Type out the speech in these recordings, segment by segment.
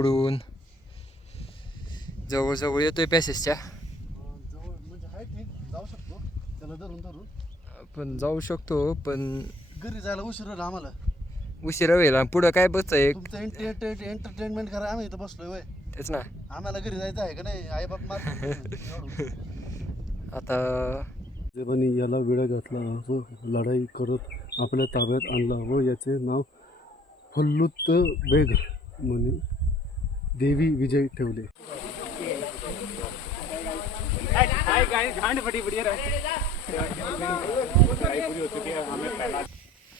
पुढून जवळ येतोय पॅसेजच्या. जवळ म्हणजे आहे ठीक, जाऊ शकतो त्याला धरून धरून. पण जाऊ शकतो पण घरी जायला उशीर होईल आम्हाला. उशिरा होईल आणि पुढं काय बस आहे तुमचं एंटरटेनमेंट करा, आम्ही इथं बसलोय वय. तेच ना. आम्हाला घरी जायचं आहे का नाही, आई बाप मार. आता जेव्हानी याला वेळ घातला व लढाई करत आपल्या ताब्यात आणला व याचे नाव फल्लुत बेग म्हणे देवी विजय ठेवले.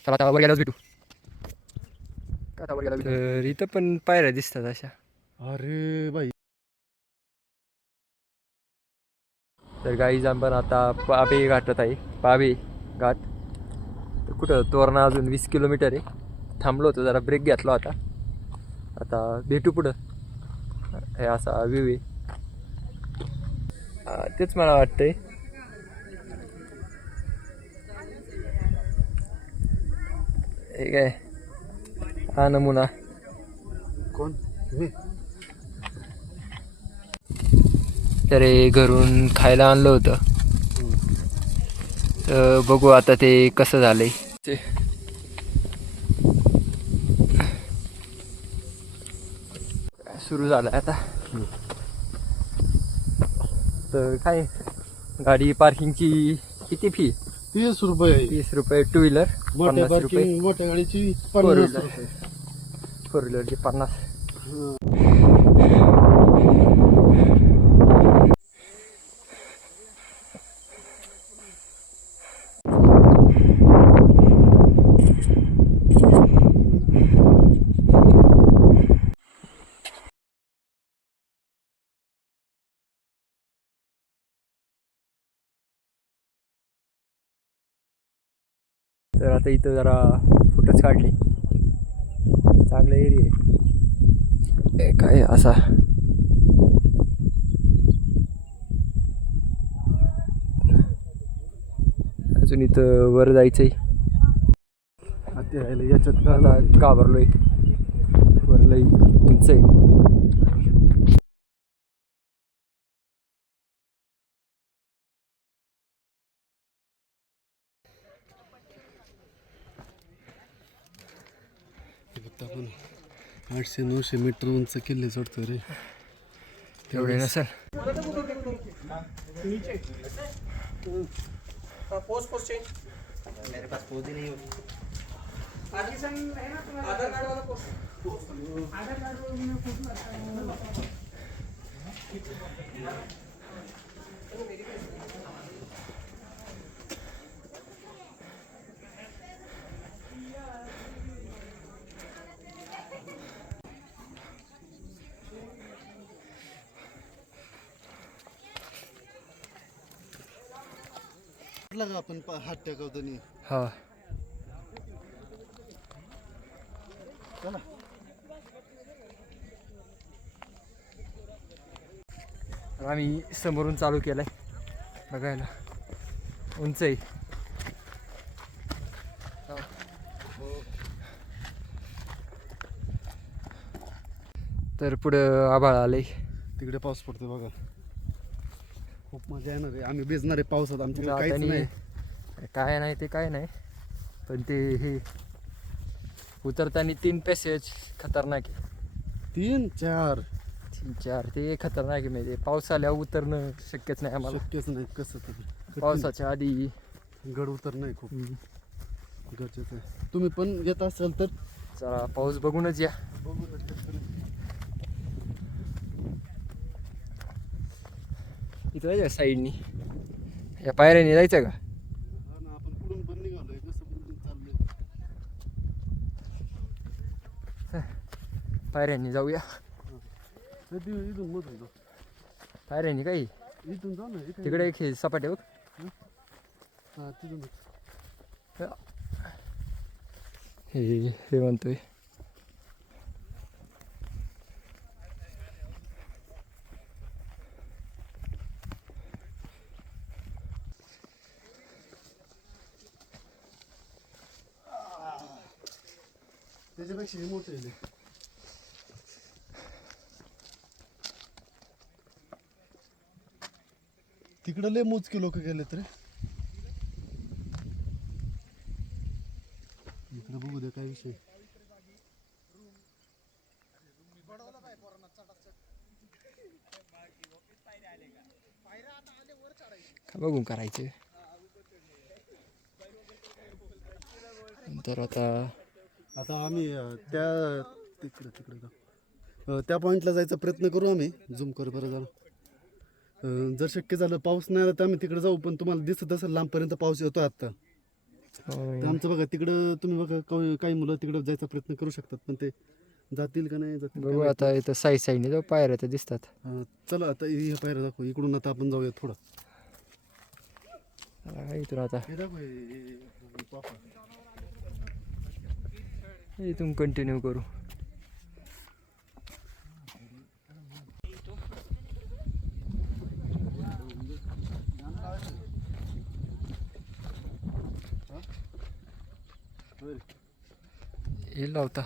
चला आता वर गेल्यावर भेटू. तर इथं पण पायऱ्या दिसतात अशा. अरे बाई, तर गाईज आपण आता पाबे घाटात आहे. पाबे घाट तर कुठं तोरणा अजून 20 किलोमीटर आहे. थांबलो होतो जरा, ब्रेक घेतला होता. आता भेटू पुढं. हे असा व्ह्यू आहे. तेच मला वाटतंय. हे काय हा नमुना. कोण मी? तर घरून खायला आणलं होतं. तर बघू आता ते कसं झालंय ते. सुरू झालं आता. तर काय गाडी पार्किंगची किती फी? 30 रुपये. 30 रुपये टू व्हीलर, मोठ्या 50 रुपये पार्किंग मोठ्या गाडीची फोर 50 व्हीलर. रुपये. फोर व्हीलरची 50. तर आता इथं जरा फोटोच काढले. चांगला एरिया आहे. काय असा अजून इथं वर जायचंय. याच्यात आता घाबरलोय. वर लई उंच आहे. आपण 800-900 मीटर उंच किल्ले चढतो रे. तेवढे नसेल. का आपण हात टेकवतानी. हा चला. आम्ही समोरून चालू केलंय बघायला. उंच आहे. तर पुढं आभाळ आलंय. तिकडे पाऊस पडतोय बघा. खूप मजा येणार आहे. आम्ही भिजणार आहे पावसात. आमच्याकडे काहीच नाही. काय नाही ते काय नाही, पण ते हे उतरताना 3 पॅसेज खतरनाक आहे. 3-4 ते खतरनाक आहे. म्हणजे पाऊस आल्यावर उतरणं शक्यच नाही आम्हाला. शक्यच नाही. कसं तरी पावसाच्या आधी गड उतर नाही खूप गरजेचं आहे. तुम्ही पण येत असाल तर जरा पाऊस बघूनच या. इथं जायचं साईडनी, या पायऱ्याने जायचं का? आपण पुढून पण निघालोय. कसं पण चाललंय. पायऱ्यांनी जाऊया. इथून मधून जाऊ. पायऱ्यांनी काही इथून जाऊ ना. तिकडे एक हे सपाटे बघ. हा तिथून हे म्हणतोय. त्याच्यापेक्षा हे मोठं आहे. तिकडं लय मोजके लोक गेलेत रे. इकडे बघू दे काय विषय. का बघून करायचे. तर आता आम्ही त्या तिकडे तिकडे त्या पॉईंटला जायचा प्रयत्न करू आम्ही. झूम करू बरं जरा. जर शक्य झालं पाऊस नाही आला तर आम्ही तिकडे जाऊ. पण तुम्हाला दिसत असेल लांबपर्यंत पाऊस येतो आता. तर आमचं बघा तिकडं तुम्ही बघा काही मुलं तिकडं जायचा प्रयत्न करू शकतात. पण ते जातील का नाही जातील बघू आता इथं साईडने जाऊ पायऱ्या तर दिसतात. चला आता हे पायऱ्या दाखव. इकडून आता आपण जाऊया थोडं. इथून आता हे दाखव हे पापा. इथून कंटिन्यू करू. हे लावता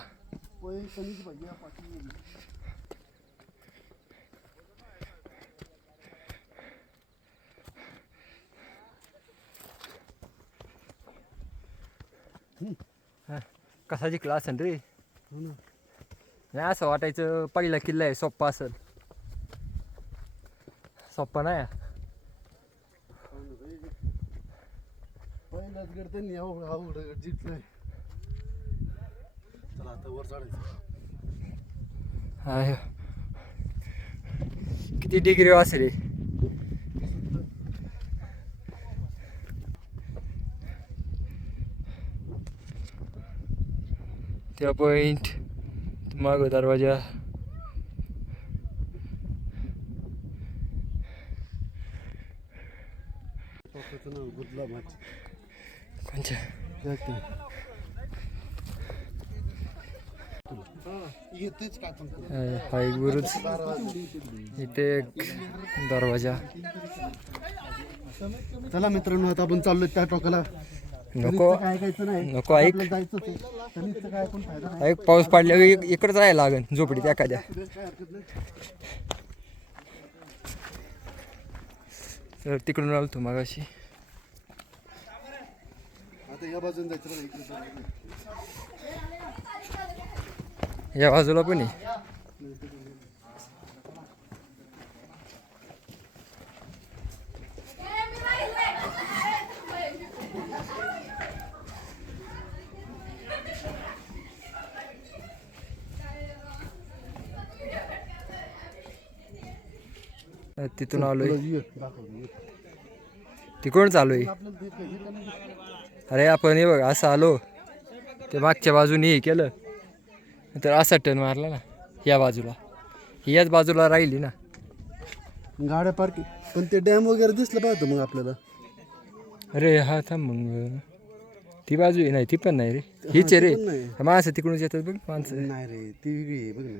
कसा जिंकला असेल रे. नाही असं वाटायचं पहिला किल्ला आहे सोप्पा असेल. सोप्पा नाही. पहिलाच गड त्यांनी अवघड जिंकलंय. चला आता वर चढायचं. किती डिग्री असेल रे. त्या पॉइंट माग दरवाजा. नाव गुदला माच. कोणच्या हा एक बुरुज. इथे एक दरवाजा. चला मित्रांनो आता आपण चाललोय त्या टोकाला. नको ऐकायचं नाही. नको ऐक जायचं ते तनिचं काय पण फायदा नाही. ऐक. पाऊस पडल्यावर इकडे जायला लागेल झोपडीत एखाद्या. काय हरकत नाही. तर तिकडून आलो तू मागाशी. आता या बाजून जायचं बघा. इकडे जायचं. या बाजूला पण आहे. तिथून आलोय. तिकडून चालू आहे. अरे आपण हे बघ असं आलो ते मागच्या बाजूने हे केलं तर असा टर्न मारला ना या बाजूला. याच बाजूला राहिली ना गाड्या पार्किंग. पण ते डॅम वगैरे दिसलं पाहिजे मग आपल्याला. अरे हा थांब मग. ती बाजू आहे नाही ती पण नाही रे. हीच आहे रे. माणसं तिकडून येतात बघ माणसं. नाही रे ती वेगळी आहे बघ ना.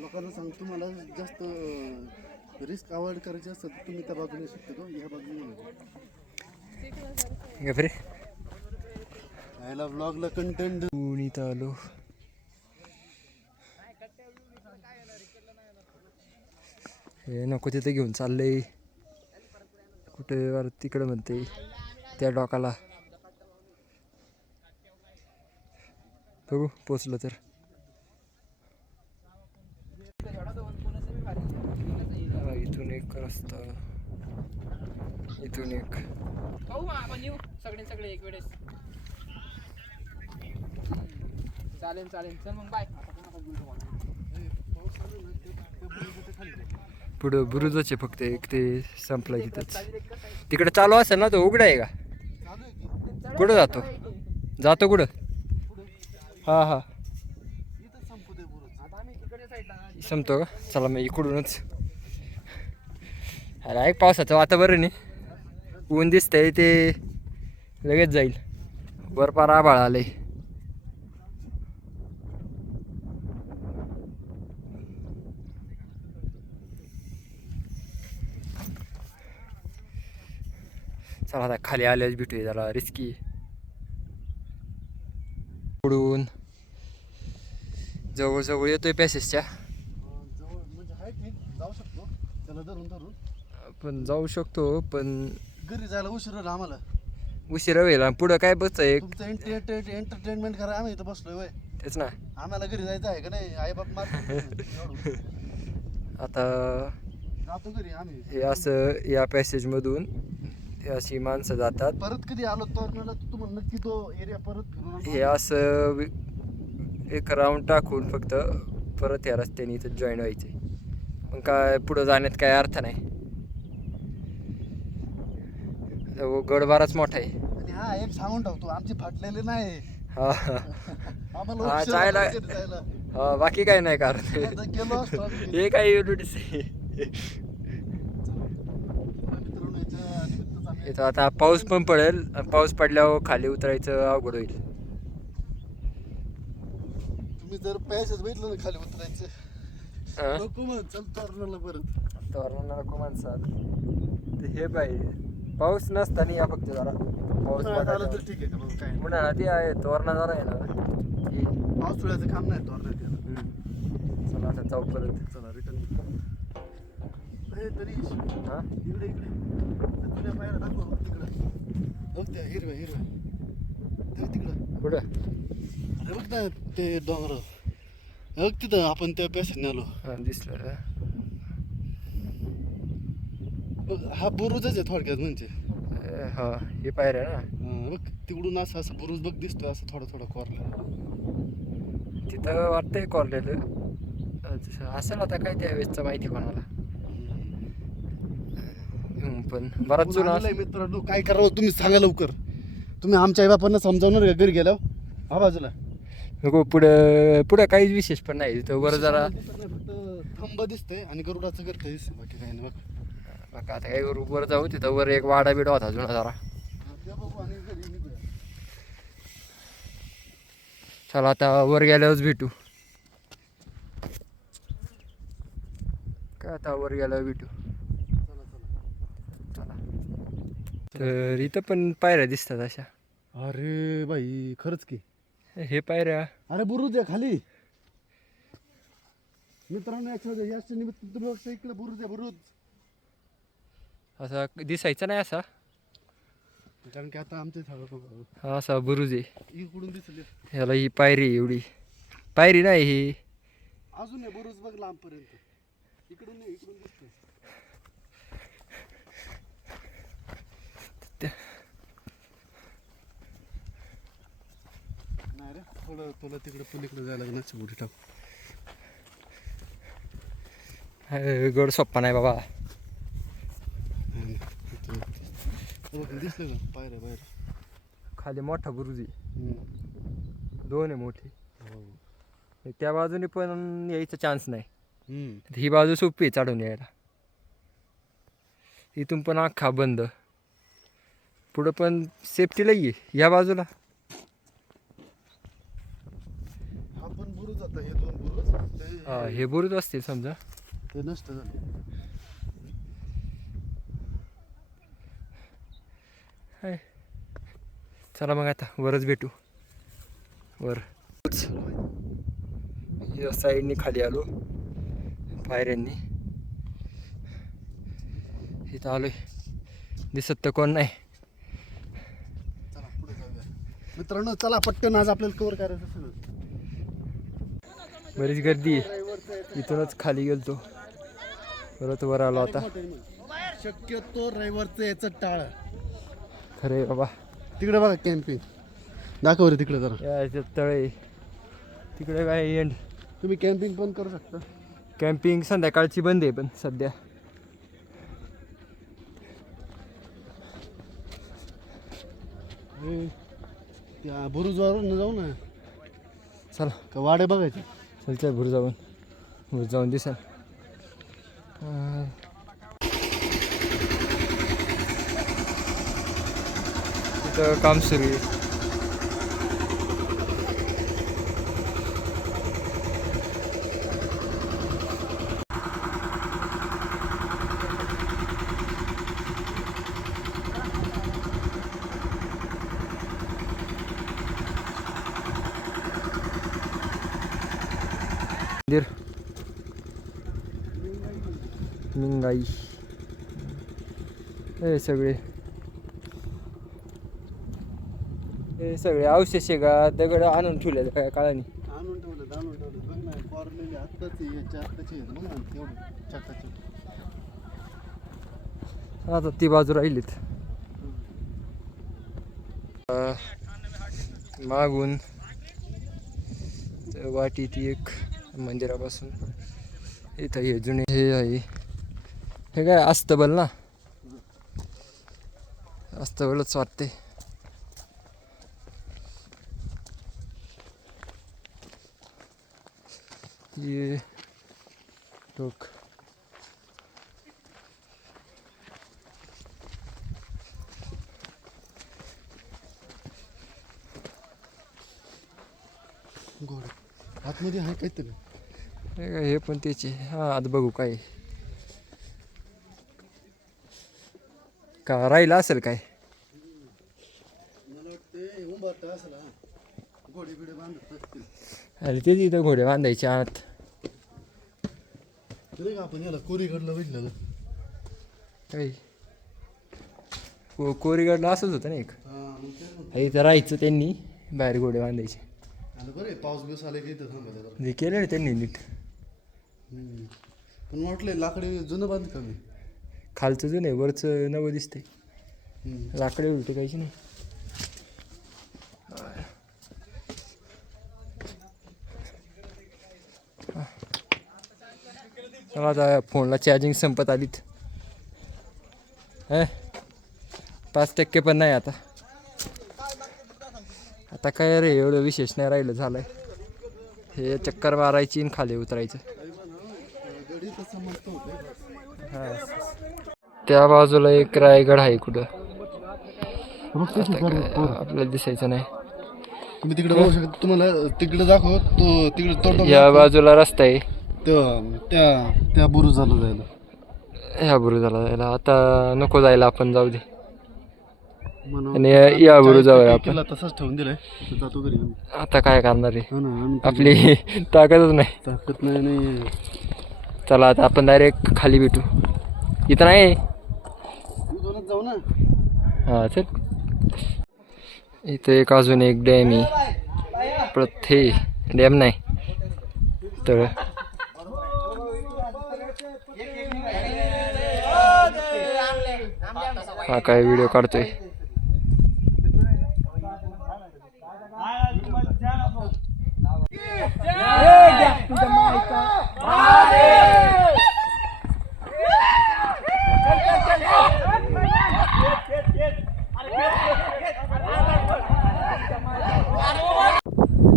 लोकांना सांग तुम्हाला जास्त रिस्क अवॉइड करायची असतं तर तुम्ही त्या बाजूने शकतो. या बाजूने रे यायला व्लॉगला कंटेंट. इथं आलो. हे नको तिथे घेऊन चाललंय कुठे तिकडं म्हणते त्या डोकाला. बघू पोचलो तर. इथून एक रस्ता. इथून एक. सगळे एक वेळेस चालेल चालेल. चल मग बाय. पुढं बुरुजच आहे फक्त एक. ते संपलं तिथंच. तिकडे चालू असेल ना तो उघडा आहे का. कुठं जातो जातो कुठं. हा हा संपतो का. चला मग इकडूनच. अरे ऐक पावसाचं वातावरण आहे. ऊन दिसतंय ते लगेच जाईल. वर पार आभाळ आलंय. चला आता खाली आल्याच भेटूया. जरा रिस्की. पुढून जवळजवळ येतोय पॅसेजच्या. ठीक जाऊ शकतो त्याला धरून धरून. पण जाऊ शकतो, पण घरी जायला उशीर होईल आम्हाला. उशिरा होईल आणि पुढं काय बस एक तुमचं एंटरटेनमेंट करा, आम्ही इथं बसलोय वय. तेच ना. आम्हाला घरी जायचं आहे का नाही? आई बाप मार आता जातो घरी आम्ही. हे असं या पॅसेजमधून अशी माणसं जातात. परत कधी आलो तोरणाला तर तुम्हाला नक्की तो एरिया परत फिरून आणतो. हे असं एक राऊंड टाकून फक्त परत या रस्त्याने इथं जॉईन व्हायचे. मग काय पुढं जाण्यात काय अर्थ नाही. गड बराच मोठा आहे. आणि हा एक सांगून टाकतो, आमचे फाटलेले नाही. हा आम्हाला हा, उशीर जायला- होतो घरी जायला. हा, बाकी काय नाही कारण आता गेलो असतो आम्ही. हे काही युनिटीच आहे. मित्रांनो, याच्या निमित्तच आम्ही इथं आता पाऊस पण पडेल. पाऊस पडल्यावर खाली उतरायचं अवघड होईल. तुम्ही जर पॅसेज बघितलं ना खाली उतरायचं, हा? नको मग चल तोरणाला परत. तोरणा नको माणसात ते हे पाहिजे. पाऊस नसताना या फक्त जरा पाऊस उन्हाळ्यात आलं पडायला. तर ठीक आहे का बाबा, काय नाही. उन्हाळ्यात ते आहे तोरणा जरा आहे ना हे. पावसाळ्याचं काम नाही तोरणात याला. चला आता जाऊ परत. चला रिटर्न. तरी हा इकडे इकडे तुला पायऱ्या दाखव बघ तिकडं. बघ त्या हिरव्या हिरव्या ते तिकडं. कुठं अरे बघ ना ते डोंगर. बघ तिथं आपण त्या पॅसेजने आलो. हा दिसलं. बघ हा बुरुजच आहे थोडक्यात म्हणजे. हा हे पायऱ्या ना. बघ तिकडून असं असं बुरुज बघ दिसतोय असं थोडा थोडा कोरला. तिथं वाटतंय कॉलेज असेल आता काय त्यावेळेसचं माहिती कोणाला. पण बराच जुना आणलंय मित्रांनो, काय करावं तुम्ही सांगा लवकर. तुम्ही आमच्या आईबापांना समजावणार का घरी गेल्यावर? हा बाजूला नको. पुढं पुढं काहीच विशेष पण नाही. तिथं वर जरा फक्त थंब दिसतंय आणि गरुडाचं करत दिसतंय, बाकी काही नाही. बघ बघा आता काय करू. वर जाऊ. तिथं वर एक वाडा बिडा होता जुना जरा. ते बघू आणि घरी निघूया. चला आता वर गेल्यावरच भेटू. काय आता वर गेल्यावर भेटू. चला चला. चला. तर इथं पण पायऱ्या दिसतात अशा. अरे बाई खरंच की. हे पायऱ्या अरे बुरुज आहे खाली मित्रांनो. याच्या निमित्त तुम्ही बघता इकडे बुरुज आहे, बुरुज. असा दिसायचा नाही असा. कारण की आता आमच्या झाडं हा असा बुरुज आहे. इकडून दिसले. ह्याला ही पायरी आहे एवढी. पायरी नाही ही. अजून आहे बुरुज बघ लांबपर्यंत. इकडून नाही, इकडून दिसतोय. नाही रे, थोडं तुला तिकडे पलीकडे जायला लागणार. बुटी टाक. गड सोप्पा नाही बाबा. दिसलं का पायऱ्या बाहेर? खाली मोठा बुरुज आहे. हम्म. दोन आहे मोठे. हो. त्या बाजूने पण यायचा चान्स नाही. हम्म. ही बाजू सोपी आहे चढून यायला. इथून पण अख्खा बंद. पुढं पण सेफ्टीला ये या बाजूला. हा पण बुरुज आता, हे दोन बुरुज हा हे बुरुज असतील समजा. ते नसतं झालं. हाय. चला मग आता वरच भेटू. वर या साईडनी खाली आलो पायऱ्यांनी. इथं आलोय. दिसत तर कोण नाही. चला पुढे जाऊया मित्रांनो. चला पटकन, आज आपल्याला कव्हर करायचं सगळं. बरीच गर्दी आहे. इथूनच खाली गेलतो परत वर आलो आता. शक्यतो रविवारचं याचं टाळ. खरे बाबा. तिकडे बघा कॅम्पिंग दाखव रे तिकडे जरा. याच्यात तळे. तिकडे काय एंड. तुम्ही कॅम्पिंग पण करू शकता. कॅम्पिंग संध्याकाळची बंद आहे पण सध्या. त्या बुरुजवरून जाऊ ना. चला का वाडे बघायचे? चलते भुर जाऊन दिसेल. तिथं काम सुरू आहे. मंदिर मिंगाई हे सगळे अवशेष का दगड आणून ठेवले काय काळाने. आणून ठेवलं बघ ना कॉर्नरले आत्ताच याच्या आत्ताचे आहेत बघ ना तेवढे चकाचक. आता ती बाजू राहिलीत. मागून वाटी ती एक मंदिरापासून इथं हे जुने हे आहे. हे काय अस्तबल ना, अस्तबलच वाटते. ये लोक गोड आतमध्ये आहे काहीतरी. हे पण त्याचे. हा आता बघू काय का राहिलं असेल काय. मला वाटते उंबरठा असेल. हा घोडे बिडे बांधत असतील. अरे तेच इथं घोडे बांधायचे आत. तरी का आपण याला कोरीगडला भेटलेलं. काही कोरीगडला असंच होतं ना एक. हा मग ते म्हणतो. इथं राहायचं त्यांनी, बाहेर घोडे बांधायचे. आणि बरं आहे, पाऊस बिऊस आले की इथं थांबायचं. जे केलं ना त्यांनी नीट. पण वाटलंय लाकडी जुनं बांध कमी. खालचं जुनं आहे, वरचं नवं दिसतंय. लाकडे उलटे काहीच नाही. चला आता फोनला चार्जिंग संपत आलीत. 5% पण नाही आता. आता काय रे एवढं विशेष नाही राहिलं झालंय. हे चक्कर मारायची आणि खाली उतरायचं. त्या बाजूला एक रायगड आहे कुठं आपल्याला दिसायचं नाही. तुम्ही तिकडे बघू शकता. तुम्हाला तिकडे दाखव तो तिकडे तोंड. या बाजूला रस्ता आहे त्या बुरुजाला जायला. ह्या बुरुजाला जायला. आता नको जायला, आपण जाऊ दे. आणि या बुरुजावर आपण तसंच ठेवून दिलाय. जातो घरी. आता काय करणार आहे, हो ना आपली ताकदच नाही. ताकद नाही. चला आता आपण डायरेक्ट खाली भेटू. इथं नाही. जाऊ ना. हा चल. इथं एक अजून एक डॅम आहे. परत हे डॅम नाही तर हा काय व्हिडिओ काढतोय.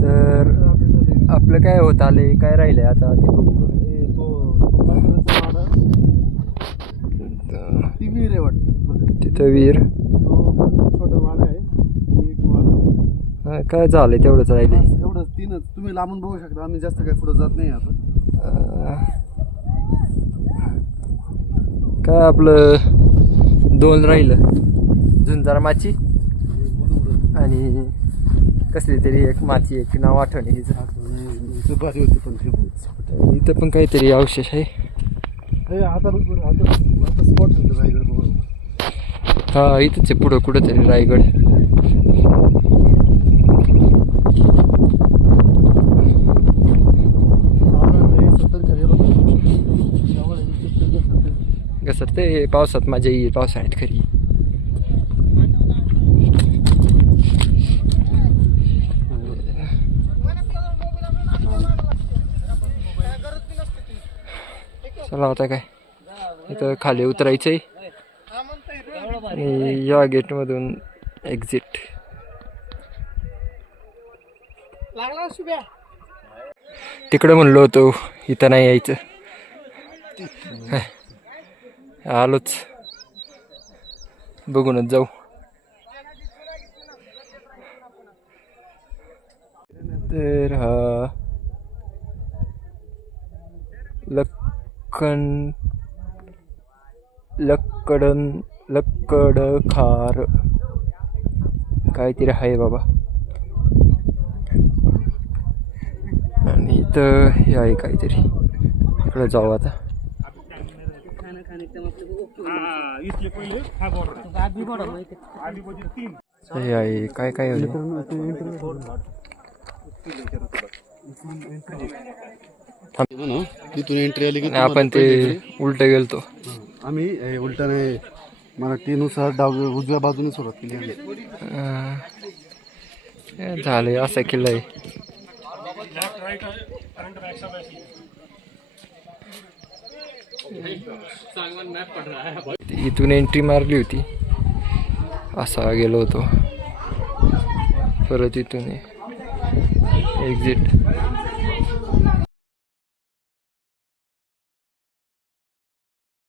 तर आपलं काय होत आले काय राहिलंय आता ते बघू. ती विहीर आहे वाटतं. तिथं विहीर. छोटा वाडा आहे आणि एक वाडा. काय झालंय तेवढंच राहिले. एवढं तीनच. तुम्ही लांबून बघू शकता. आम्ही जास्त काय पुढे जात नाही आता. काय आपलं 2 राहिलं. झुंजार माची आणि कसली तरी एक माची, एक नाव आठवणे. भारी होती पण इथं पण काहीतरी अवशेष आहे. आता स्पॉट होतं रायगड बघून. हा इथंच आहे पुढं कुठंतरी रायगड. कसं ते पावसात मजा येईल. पावसाळ्यात खरी. चला होता काय इथं खाली उतरायचंय आणि या गेटमधून एक्झिट. तिकडं म्हणलो होतो इथं नाही यायचं. आलोच, बघूनच जाऊ. तर हा लक्कडखार काहीतरी आहे बाबा. आणि इथं हे आहे काहीतरी. इकडं जाऊ आता. हे आहे काय काय होईल तिथून एंट्री आली की आणि आपण ते उलट गेलतो आम्ही उलटा नाही मराठीनुसार उजव्या बाजूने सुरुवात केली आम्ही. झालंय असा किल्ला आहे. इथून एंट्री मारली होती असा गेलो होतो परत इथून एक्झिट